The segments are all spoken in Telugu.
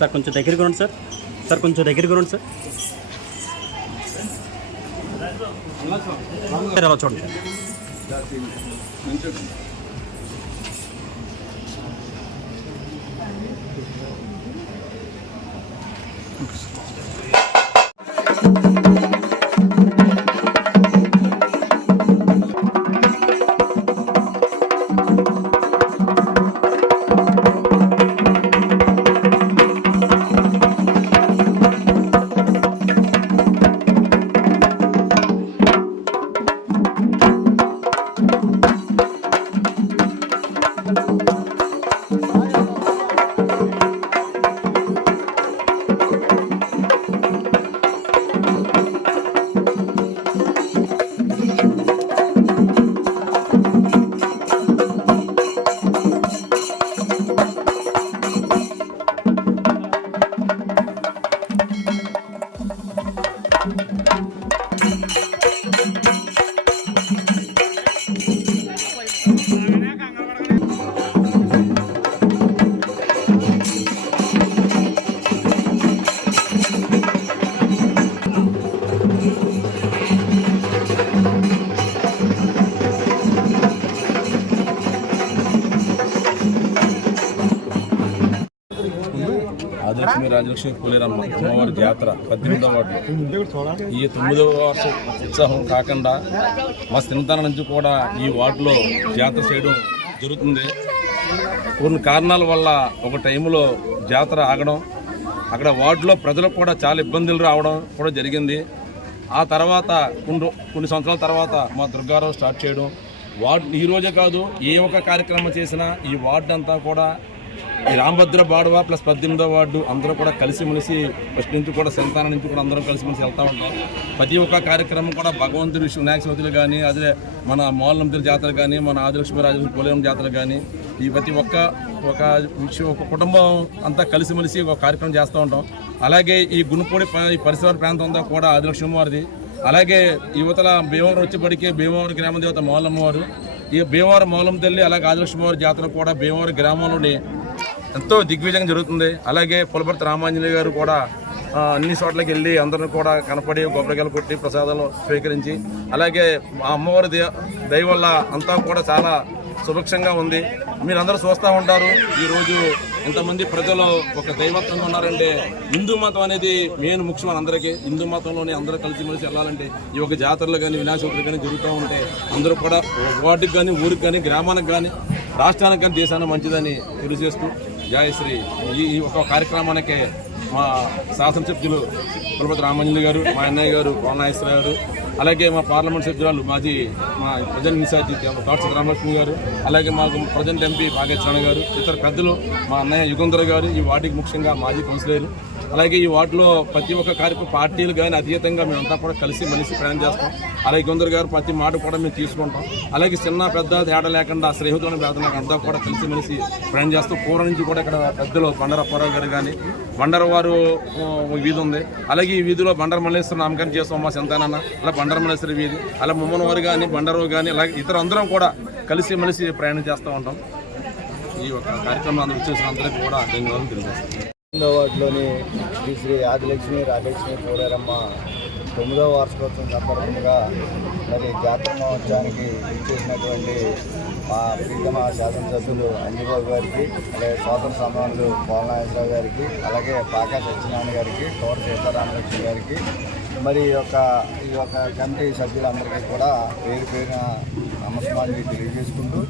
సార్ కొంచెం దగ్గరికి రండి సార్. సార్ కొంచెం దగ్గరికి రండి సార్. అలా చూడండి. ఆదిలక్ష్మి రాజలక్ష్మి పోలేరమ్మ అమ్మవారి జాతర 18వ వార్డు. ఈ 9వ వర్ష ఉత్సాహం కాకుండా మా స్థిరతనం నుంచి కూడా ఈ వార్డులో జాతర చేయడం జరుగుతుంది. కొన్ని కారణాల వల్ల ఒక టైంలో జాతర ఆగడం, అక్కడ వార్డులో ప్రజలకు కూడా చాలా ఇబ్బందులు రావడం కూడా జరిగింది. ఆ తర్వాత కొన్ని సంవత్సరాల తర్వాత మా దుర్గారావు స్టార్ట్ చేయడం, వార్డు ఈ రోజే కాదు ఏ ఒక్క కార్యక్రమం చేసినా ఈ వార్డు అంతా కూడా ఈ రామభద్ర బాడువా ప్లస్ 18వ వార్డు అందరూ కూడా కలిసిమెలిసి ఫస్ట్ నుంచి కూడా సంతానం నుంచి కూడా అందరం కలిసిమెలిసి వెళ్తూ ఉంటాం. ప్రతి ఒక్క కార్యక్రమం కూడా భగవంతుడి వినాయక చవితులు కానీ, అదే మన మోళ్ళంతుల జాతర కానీ, మన ఆదిలక్ష్మి రాజలక్ష్మి పోలేరమ్మ జాతర కానీ, ఈ ప్రతి ఒక కుటుంబం అంతా కలిసిమెలిసి ఒక కార్యక్రమం చేస్తూ ఉంటాం. అలాగే ఈ గుణపూడి పరిసర ప్రాంతం అంతా కూడా ఆదిలక్ష్మి వారిది. అలాగే యువతల భీమవరం వచ్చేప్పటికీ భీమవరం గ్రామ దేవత మోళ్ళమ్మవారు, ఈ భీమవరం మౌలం తల్లి, అలాగే ఆదిలక్ష్మి వారి జాతర కూడా భీమవరం గ్రామంలోని ఎంతో దిగ్విజయంగా జరుగుతుంది. అలాగే పులపర్తి రామాంజనేయ గారు కూడా అన్ని చోట్లకి వెళ్ళి అందరిని కూడా కనపడి కొబ్బరికాయలు కొట్టి ప్రసాదాలు స్వీకరించి, అలాగే అమ్మవారి దయ వల్ల అంతా కూడా చాలా సుభిక్షంగా ఉంది. మీరందరూ చూస్తూ ఉంటారు. ఈరోజు ఇంతమంది ప్రజలు ఒక దైవత్వంగా ఉన్నారంటే హిందూ మతం అనేది మెయిన్ ముఖ్యం. అందరికీ హిందూ మతంలోనే అందరూ కలిసిమెలిసి వెళ్ళాలంటే ఈ ఒక జాతరలు కానీ వినాయక చవితులు కానీ జరుగుతూ ఉంటే అందరూ కూడా వార్డుకి కానీ, ఊరికి కానీ, గ్రామానికి కానీ, రాష్ట్రానికి కానీ, దేశానికి మంచిదని తెలియజేస్తూ జయశ్రీ ఈ ఒక కార్యక్రమానికి మా శాసనసభ్యులు పులపతి రామాంజనేయ గారు, మా అన్నయ్య గారు కోనాగేశ్వర గారు, అలాగే మా పార్లమెంట్ సభ్యురాలు మా ప్రజెంట్ ఇన్ఛార్జి తోట రామలక్ష్మి గారు, అలాగే మాకు ప్రజెంట్ ఎంపీ పాగేశ్వర గారు, ఇతర పెద్దలు మా అన్నయ్య యుగంధర్ గారు, ఈ వార్డుకి ముఖ్యంగా మాజీ కౌన్సిలర్, అలాగే ఈ వార్డులో ప్రతి ఒక్క కార్యక్రమం పార్టీలు కానీ అతీతంగా మేమంతా కూడా కలిసి ప్రయాణం చేస్తాం. అలాగే యుగంధర్ గారు ప్రతి మాట కూడా మేము తీసుకుంటాం. అలాగే చిన్న పెద్ద తేడా లేకుండా స్నేహితులను పేదలకు అంతా కూడా కలిసి ప్రయాణం చేస్తాం. పూర్వం నుంచి కూడా ఇక్కడ పెద్దలు బండారు అప్పారావు గారు కానీ, బండారు వారు వీధి ఉంది, అలాగే ఈ వీధిలో బండారు మల్లేశ్వర నామకరణం చేస్తాం మా సంతానాన్న, అలా బండారు మల్లేశ్వర వీధి, అలా ముమ్మన వారు కానీ, బండారు కానీ, అలాగే ఇతర అందరం కూడా కలిసి ప్రయాణం చేస్తూ ఉంటాం. ఈ ఒక కార్యక్రమం అందరూ వచ్చేసిన అందరికీ కూడా ధన్యవాదాలు తెలియజేస్తాం. 9వ వార్డులోని శ్రీ ఆదిలక్ష్మి రాజలక్ష్మి పోలేరమ్మ 9వ వార్షికోత్సవం సందర్భంగా మరి జాతర మహోత్సవానికి ఇచ్చేసినటువంటి మా ప్రీతమ శాసనసభ్యులు అంజబాబు గారికి, అలాగే సోదర సమానులు పోలనాగేశ్వరరావు గారికి, అలాగే పాకా సత్యనారాయణ గారికి, తోట సీతారామలక్ష్మి గారికి, మరి ఈ యొక్క కమిటీ సభ్యులందరికీ కూడా పేరు పేరున నమస్కారాలు తెలియజేసుకుంటూ,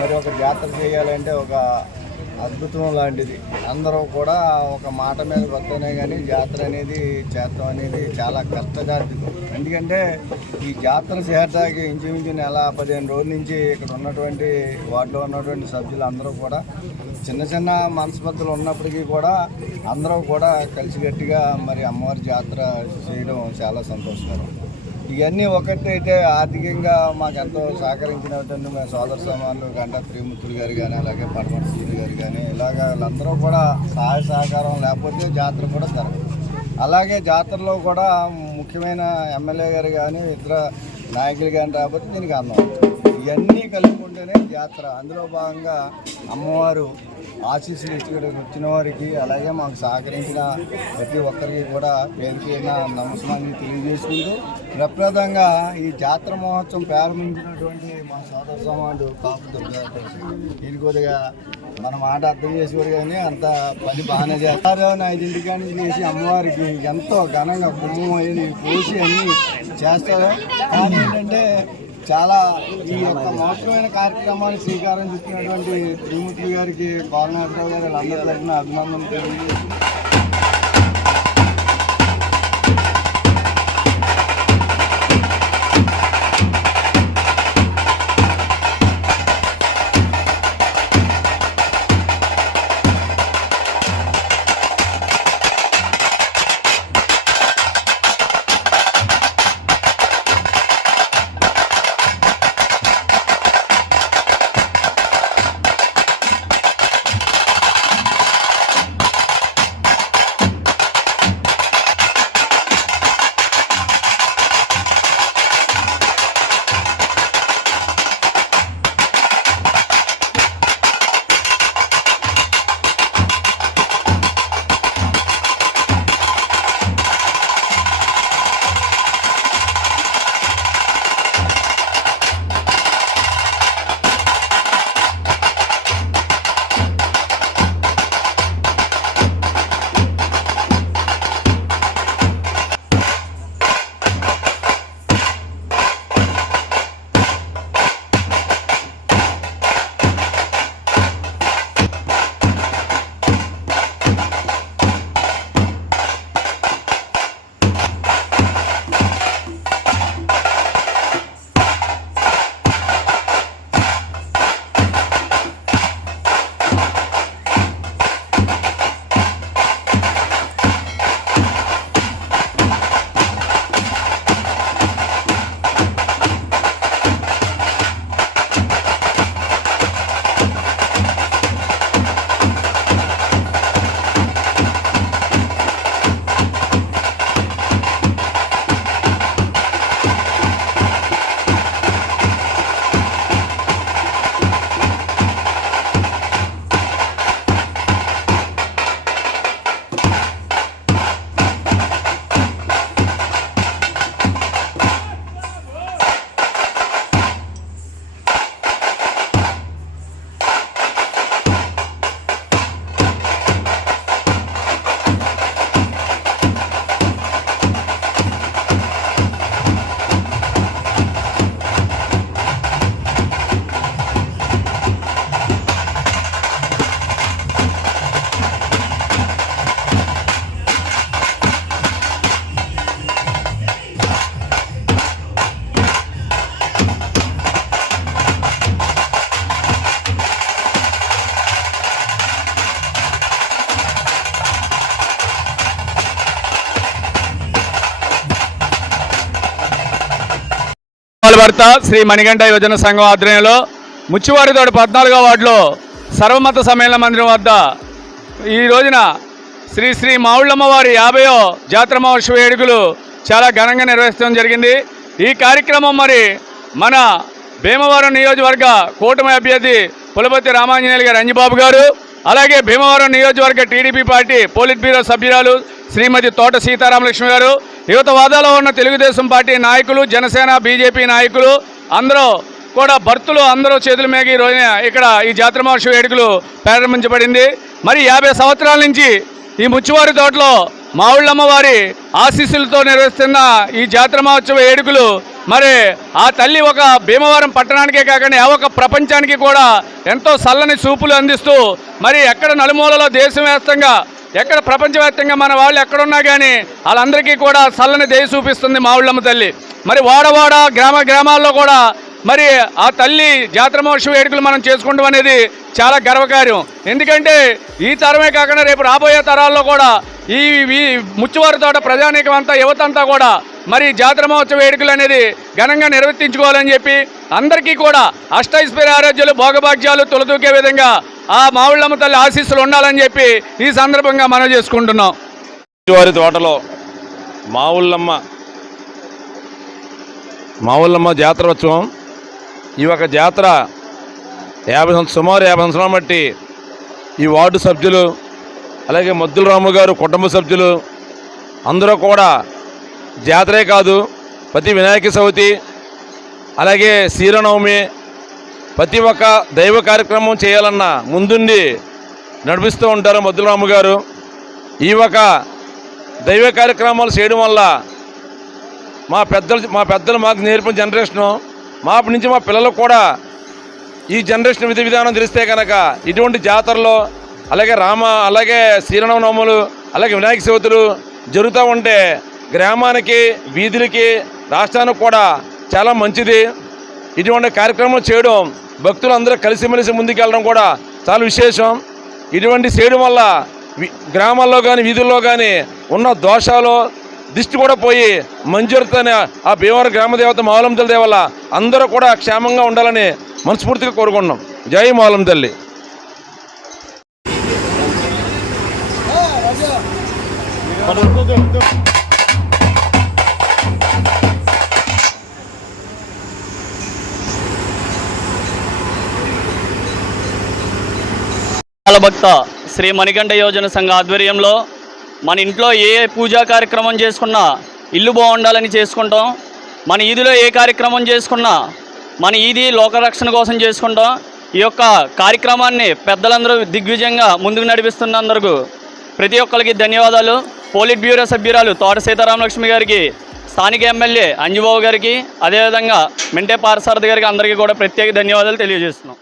మరి ఒక జాతర చేయాలంటే ఒక అద్భుతం లాంటిది. అందరూ కూడా ఒక మాట మీద వస్తేనే కానీ జాతర అనేది చేద్దాం అనేది చాలా కష్టసాధ్యం. ఎందుకంటే ఈ జాతర చేరడానికి ఇంచుమించు నెల 15 రోజుల నుంచి ఇక్కడ ఉన్నటువంటి వార్డులో ఉన్నటువంటి సభ్యులు అందరూ కూడా చిన్న చిన్న మనస్పర్ధలు ఉన్నప్పటికీ కూడా అందరూ కూడా కలిసికట్టుగా మరి అమ్మవారి జాతర చేయడం చాలా సంతోషకరం. ఇవన్నీ ఒకటైతే ఆర్థికంగా మాకు ఎంతో సహకరించినటువంటి మా సోదర సమానులు గంటా త్రిమూర్తులు గారు కానీ అలాగే పడమటి శ్రీ గారు కానీ ఇలాగ వాళ్ళందరూ కూడా సహాయ సహకారం లేకపోతే జాతర కూడా జరగదు. అలాగే జాతరలో కూడా ముఖ్యమైన ఎమ్మెల్యే గారు కానీ ఇతర నాయకులు కానీ రాకపోతే దీనికి అందం. ఇవన్నీ కలుపుకుంటేనే జాతర. అందులో భాగంగా అమ్మవారు ఆశీస్సులు ఇక్కడికి వచ్చిన వారికి అలాగే మాకు సహకరించిన ప్రతి ఒక్కరికి కూడా పేరుకైన నమస్కారాన్ని తెలియజేసుకుంటూ ప్రప్రదంగా ఈ జాతర మహోత్సవం ప్రారంభించినటువంటి మా సోదర సమాజుడు కాపు దుర్గా దీని కొద్దిగా మన మాట అర్థం చేసుకోరు కానీ అంత పని బాగానే చేస్తారు. 5 నుంచి చేసి అమ్మవారికి ఎంతో ఘనంగా కుమ్మం అయ్యి పోసి అన్నీ చేస్తారు. కానీ ఏంటంటే చాలా ఈ యొక్క మహత్తరమైన కార్యక్రమాన్ని శ్రీకారం చుట్టినటువంటి త్రిమూర్తి గారికి బాలనాథరావు గారు వీళ్ళందరి తరఫున అభినందనలు తెలియజేస్తుంది. భర్త శ్రీ మణికంఠ యువజన సంఘం ఆధ్వర్యంలో ముచ్చివారితోటి 14వ వార్డులో సర్వమత సమ్మేళన మందిరం వద్ద ఈ రోజున శ్రీ శ్రీ మావుళ్ళమ్మవారి 50వ జాతర మహోత్సవ వేడుకలు చాలా ఘనంగా నిర్వహించడం జరిగింది. ఈ కార్యక్రమం మరి మన భీమవరం నియోజకవర్గ కూటమి అభ్యర్థి పులపతి రామాంజనేయులు గారు అంజిబాబు గారు, అలాగే భీమవరం నియోజకవర్గ టీడీపీ పార్టీ పోలిట్ బ్యూరో సభ్యురాలు శ్రీమతి తోట సీతారామలక్ష్మి గారు, యువతవాదాలో ఉన్న తెలుగుదేశం పార్టీ నాయకులు, జనసేన, బీజేపీ నాయకులు అందరూ కూడా భర్తలు అందరూ చేతుల మీద ఈ రోజున ఇక్కడ ఈ జాతర మహోత్సవ వేడుకలు ప్రారంభించబడింది. మరి 50 సంవత్సరాల నుంచి ఈ ముచ్చివారి తోటలో మావుళ్ళమ్మ వారి ఆశీస్సులతో నిర్వహిస్తున్న ఈ జాతర మహోత్సవ వేడుకలు మరి ఆ తల్లి ఒక భీమవరం పట్టణానికే కాకుండా ఒక ప్రపంచానికి కూడా ఎంతో చల్లని చూపులు అందిస్తూ మరి ఎక్కడ నలుమూలలో దేశవ్యాప్తంగా ఎక్కడ ప్రపంచవ్యాప్తంగా మన వాళ్ళు ఎక్కడున్నా కానీ వాళ్ళందరికీ కూడా చల్లని దయ చూపిస్తుంది మావుళ్ళమ్మ తల్లి. మరి వాడవాడ గ్రామాల్లో కూడా మరి ఆ తల్లి జాతర మహోత్సవ వేడుకలు మనం చేసుకుంటాం అనేది చాలా గర్వకార్యం. ఎందుకంటే ఈ తరమే కాకుండా రేపు రాబోయే తరాల్లో కూడా ఈ ముచ్చువారి తోట ప్రజానీకం అంతా యువత అంతా కూడా మరి జాతర మహోత్సవ వేడుకలు అనేది ఘనంగా నిర్వర్తించుకోవాలని చెప్పి అందరికీ కూడా అష్టైశ్వర్య ఆరోగ్యాలు భోగభాగ్యాలు తొలతూకే విధంగా ఆ మావుళ్ళమ్మ తల్లి ఆశీస్సులు ఉండాలని చెప్పి ఈ సందర్భంగా మనం చేసుకుంటున్నాం. ముచ్చువారి తోటలో మావుళ్ళమ్మ జాతరోత్సవం ఈ ఒక జాతర సుమారు 50 సంవత్సరాల బట్టి ఈ వార్డు సభ్యులు అలాగే మద్దుల రాము గారు కుటుంబ సభ్యులు అందరూ కూడా జాతరే కాదు ప్రతి వినాయక చవితి అలాగే శ్రీరామనవమి ప్రతి ఒక్క దైవ కార్యక్రమం చేయాలన్న ముందుండి నడిపిస్తూ ఉంటారు మద్దుల రాము గారు. ఈ ఒక దైవ కార్యక్రమాలు చేయడం వల్ల మా పెద్దలు మాకు నేర్పిన జనరేషను మాపటి నుంచి మా పిల్లలకు కూడా ఈ జనరేషన్ విధి విధానం తెలిస్తే కనుక ఇటువంటి జాతరలో అలాగే శ్రీరామనవములు అలాగే వినాయక చవితులు జరుగుతూ ఉంటే గ్రామానికి వీధులకి రాష్ట్రానికి కూడా చాలా మంచిది. ఇటువంటి కార్యక్రమం చేయడం భక్తులు అందరూ కలిసిమెలిసి ముందుకెళ్ళడం కూడా చాలా విశేషం. ఇటువంటి చేయడం వల్ల గ్రామాల్లో కానీ వీధుల్లో కానీ ఉన్న దోషాలు దిష్టి కూడా పోయి మంజూరుతోనే ఆ భీమవరం గ్రామదేవత మావుళ్ళమ్మ తల్లి వల్ల అందరూ కూడా క్షేమంగా ఉండాలని మనస్ఫూర్తిగా కోరుకుంటున్నాం. జై మావుళ్ళమ్మ తల్లి. భక్త శ్రీ మణికంఠ యోజన సంఘ ఆధ్వర్యంలో మన ఇంట్లో ఏ పూజా కార్యక్రమం చేసుకున్నా ఇల్లు బాగుండాలని చేసుకుంటాం. మన ఈదిలో ఏ కార్యక్రమం చేసుకున్నా మన ఈది లోకరక్షణ కోసం చేసుకుంటాం. ఈ యొక్క కార్యక్రమాన్ని పెద్దలందరూ దిగ్విజయంగా ముందుకు నడిపిస్తున్నందుకు ప్రతి ఒక్కరికి ధన్యవాదాలు. పోలిట్ బ్యూరో సభ్యురాలు తోట సీతారామలక్ష్మి గారికి, స్థానిక ఎమ్మెల్యే అంజుబాబు గారికి, అదేవిధంగా మెంటే పారసారథి గారికి అందరికీ కూడా ప్రత్యేక ధన్యవాదాలు తెలియజేస్తున్నాం.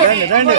రండి రండి